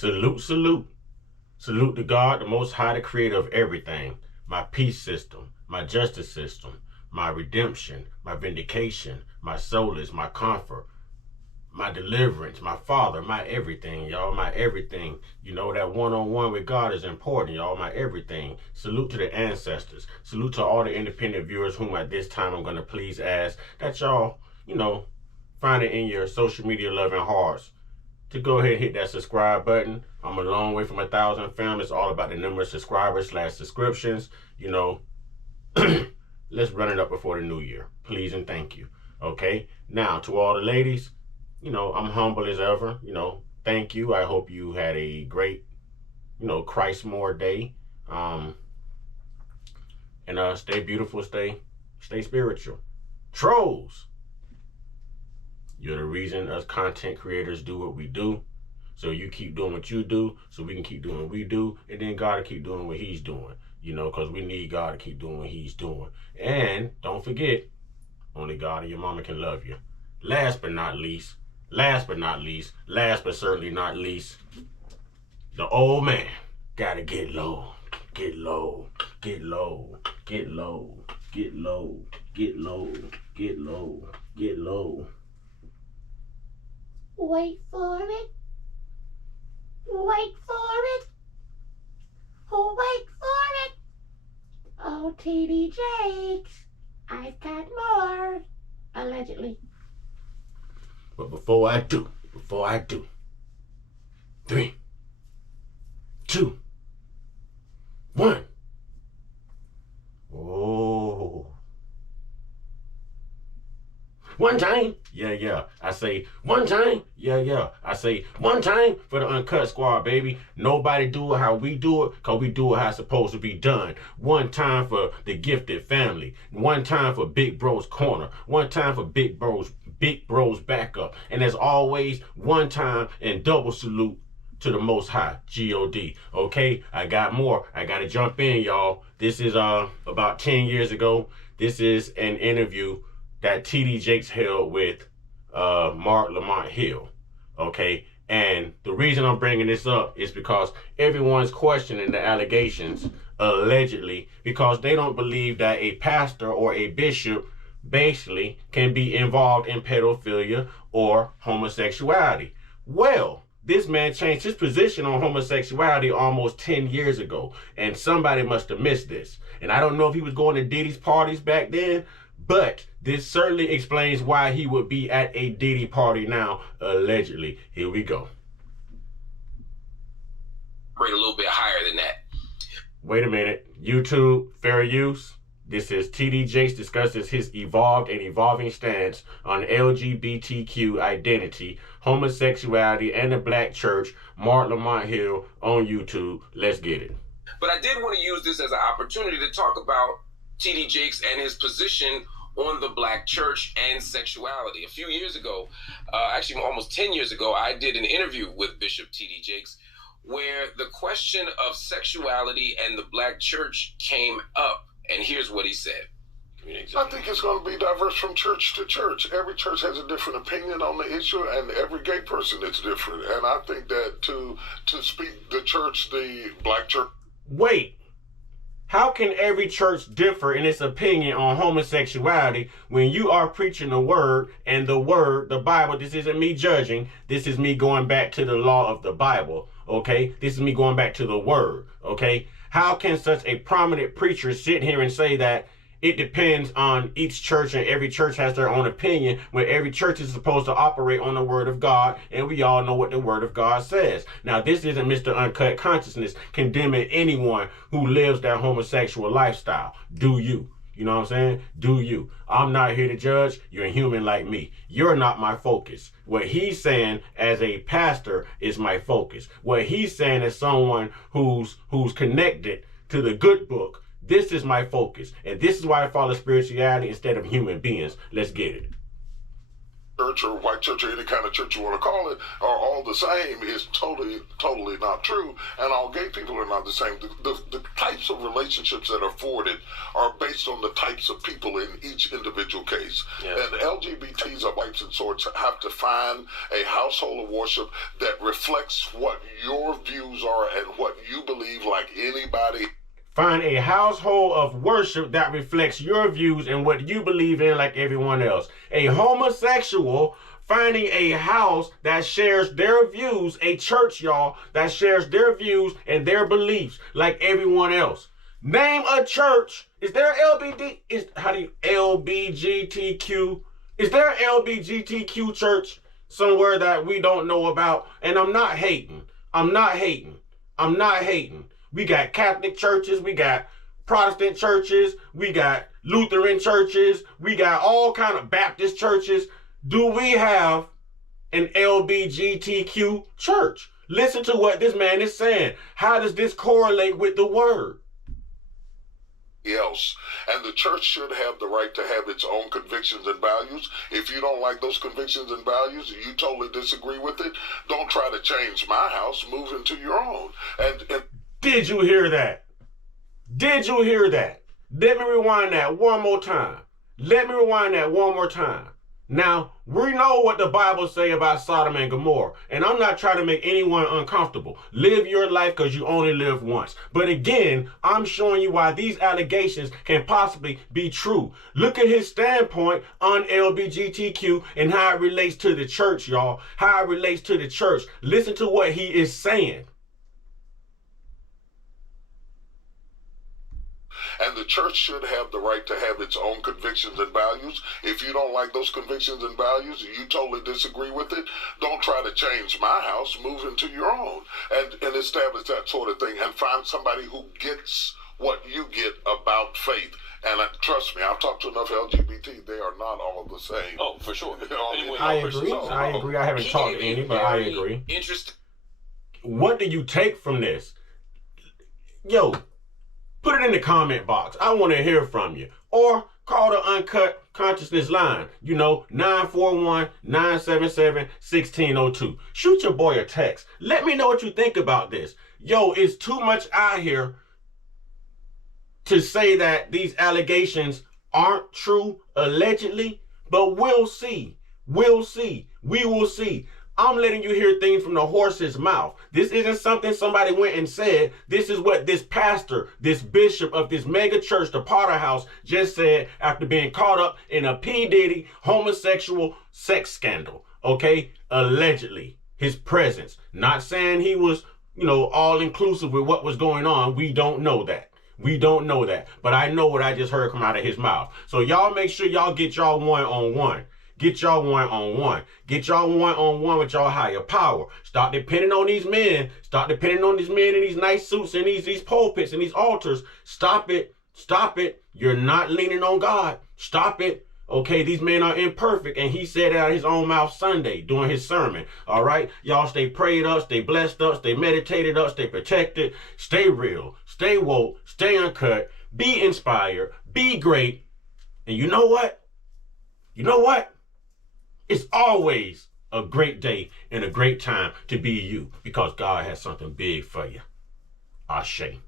Salute, salute. Salute to God, the Most High, the creator of everything. My peace system, my justice system, my redemption, my vindication, my solace, my comfort, my deliverance, my father, my everything, y'all, my everything. You know, that one-on-one with God is important, y'all, my everything. Salute to the ancestors. Salute to all the independent viewers whom at this time I'm going to please ask that y'all, find it in your social media loving hearts to go ahead and hit that subscribe button. I'm a long way from 1,000 fam. It's all about the number of subscribers / subscriptions. Let's run it up before the new year. Please and thank you. Okay? Now, to all the ladies, I'm humble as ever. Thank you. I hope you had a great, Christmore day. And stay beautiful, stay spiritual. Trolls, you're the reason us content creators do what we do. So you keep doing what you do so we can keep doing what we do. And then God will keep doing what he's doing. Because we need God to keep doing what he's doing. And don't forget, only God and your mama can love you. Last but certainly not least, the old man gotta get low, get low, get low, get low, get low, get low, get low, get low. Wait for it. Wait for it. Wait for it. Oh, TD Jakes, I've got more. Allegedly. But before I do, 3, 2, 1. Oh. One time, yeah. I say one time, yeah. I say one time for the Uncut Squad, baby. Nobody do it how we do it, because we do it how it's supposed to be done. One time for the gifted family. One time for Big Bro's Corner. One time for Big Bro's Backup. And as always, one time and double salute to the Most High, G-O-D. Okay, I got more. I got to jump in, y'all. This is about 10 years ago. This is an interview that TD Jakes held with Mark Lamont Hill, okay? And the reason I'm bringing this up is because everyone's questioning the allegations, allegedly, because they don't believe that a pastor or a bishop basically can be involved in pedophilia or homosexuality. Well, this man changed his position on homosexuality almost 10 years ago, and somebody must have missed this. And I don't know if he was going to Diddy's parties back then, but this certainly explains why he would be at a Diddy party now, allegedly. Here we go. Rate a little bit higher than that. Wait a minute. YouTube, fair use. This is TD Jakes discusses his evolved and evolving stance on LGBTQ identity, homosexuality, and the black church. Mark Lamont Hill on YouTube. Let's get it. But I did want to use this as an opportunity to talk about TD Jakes and his position on the black church and sexuality. A few years ago, actually almost 10 years ago, I did an interview with Bishop TD Jakes where the question of sexuality and the black church came up. And here's what he said. I think it's going to be diverse from church to church. Every church has a different opinion on the issue, and every gay person is different. And I think that to speak the church, the black church... Wait. How can every church differ in its opinion on homosexuality when you are preaching the word, and the word, the Bible? This isn't me judging. This is me going back to the law of the Bible, okay? This is me going back to the word, okay? How can such a prominent preacher sit here and say that it depends on each church and every church has their own opinion when every church is supposed to operate on the word of God, and we all know what the word of God says? Now, this isn't Mr. Uncut Consciousness condemning anyone who lives that homosexual lifestyle. Do you? You know what I'm saying? Do you? I'm not here to judge. You're a human like me. You're not my focus. What he's saying as a pastor is my focus. What he's saying as someone who's connected to the good book, this is my focus. And this is why I follow spirituality instead of human beings. Let's get it. church or white church or any kind of church you want to call it are all the same is totally not true, and all gay people are not the same. The types of relationships that are afforded are based on the types of people in each individual case. Yeah. And LGBTs of pipes and swords have to find a household of worship that reflects what your views are and what you believe, like anybody. Find a household of worship that reflects your views and what you believe in like everyone else. A homosexual finding a house that shares their views, a church, y'all, that shares their views and their beliefs like everyone else. Name a church. Is there LBGTQ? Is there LBGTQ church somewhere that we don't know about? And I'm not hating. We got Catholic churches, we got Protestant churches, we got Lutheran churches, we got all kind of Baptist churches. Do we have an LBGTQ church? Listen to what this man is saying. How does this correlate with the word? Else, and the church should have the right to have its own convictions and values. If you don't like those convictions and values, you totally disagree with it, don't try to change my house, move into your own. And did you hear that? Did you hear that? Let me rewind that one more time. Now, we know what the Bible say about Sodom and Gomorrah, and I'm not trying to make anyone uncomfortable. Live your life because you only live once. But again, I'm showing you why these allegations can possibly be true. Look at his standpoint on LGBTQ and how it relates to the church, y'all. How it relates to the church. Listen to what he is saying. And the church should have the right to have its own convictions and values. If you don't like those convictions and values, you totally disagree with it, don't try to change my house, move into your own and establish that sort of thing and find somebody who gets what you get about faith. And trust me, I've talked to enough LGBT, they are not all the same. Oh, for sure. I agree. I haven't talked to any, but I agree. Interesting. What do you take from this? Yo, put it in the comment box. I want to hear from you. Or call the Uncut Consciousness line. 941-977-1602. Shoot your boy a text. Let me know what you think about this. Yo, it's too much out here to say that these allegations aren't true, allegedly. But we'll see. We will see. I'm letting you hear things from the horse's mouth. This isn't something somebody went and said. This is what this pastor, this bishop of this mega church, the Potter House, just said after being caught up in a P. Diddy homosexual sex scandal. Okay? Allegedly. His presence. Not saying he was, all inclusive with what was going on. We don't know that. But I know what I just heard come out of his mouth. So y'all make sure y'all get y'all one-on-one. Get y'all one-on-one. Get y'all one-on-one with y'all higher power. Stop depending on these men. Stop depending on these men in these nice suits and these pulpits and these altars. Stop it. You're not leaning on God. Stop it. Okay, these men are imperfect. And he said it out of his own mouth Sunday during his sermon. All right? Y'all stay prayed up, stay blessed up, stay meditated up, stay protected. Stay real. Stay woke. Stay uncut. Be inspired. Be great. And you know what? It's always a great day and a great time to be you because God has something big for you. Ashe.